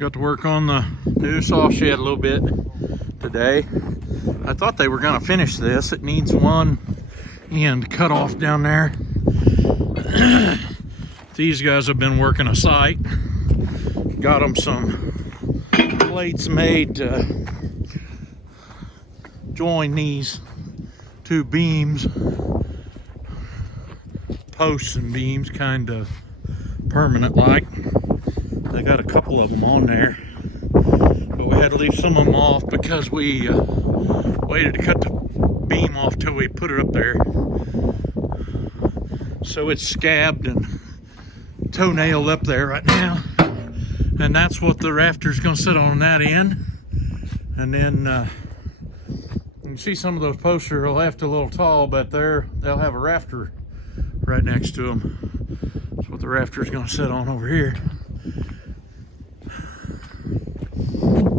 Got to work on the new saw shed a little bit today. I thought they were gonna finish this. It needs one end cut off down there. These guys have been working a site. Got them some plates made to join these two beams, posts and beams, kind of permanent like. They got a couple of them on there, but we had to leave some of them off because we waited to cut the beam off till we put it up there. So it's scabbed and toenailed up there right now, and that's what the rafter's gonna sit on that end. And then you can see some of those posts are left a little tall, but they'll have a rafter right next to them. That's what the rafter's gonna sit on over here.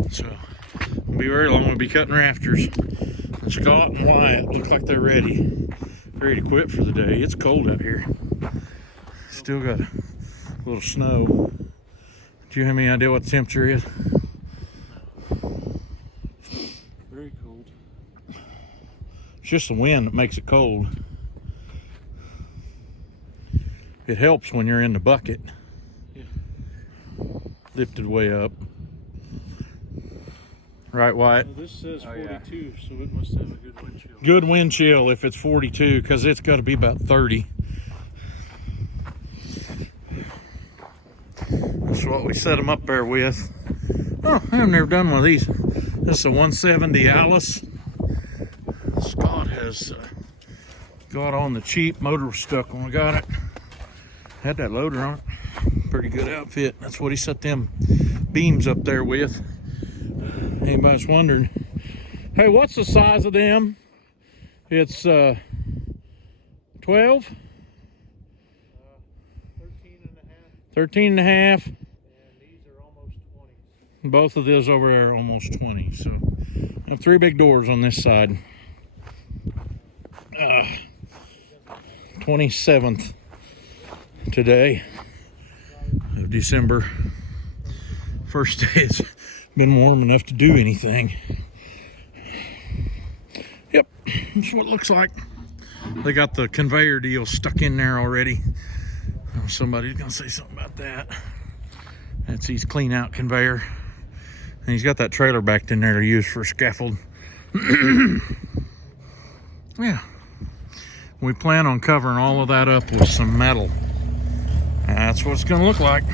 So won't be very long. We'll be cutting rafters. And Scott and Wyatt look like they're ready to quit for the day. It's cold out here. Still got a little snow. Do you have any idea what the temperature is? Very cold. It's just the wind that makes it cold. It helps when you're in the bucket. Yeah. Lifted way up. Right, Wyatt? Well, this says 42, so it must have a good wind chill. Good wind chill if it's 42, because it's got to be about 30. That's what we set them up there with. Oh, I've never done one of these. This is a 170 Alice. Scott has got on the cheap. Motor was stuck when we got it. Had that loader on it. Pretty good outfit. That's what he set them beams up there with. Anybody's wondering, hey, what's the size of them? It's 12? 13 and a half. 13 and a half. And these are almost 20. Both of those over there are almost 20. So I have 3 big doors on this side. 27th today of December. First day it's been warm enough to do anything. Yep, that's what it looks like. They got the conveyor deal stuck in there already. Oh, somebody's gonna say something about that. That's his clean out conveyor. And he's got that trailer backed in there to use for scaffold. Yeah. We plan on covering all of that up with some metal. That's what it's gonna look like.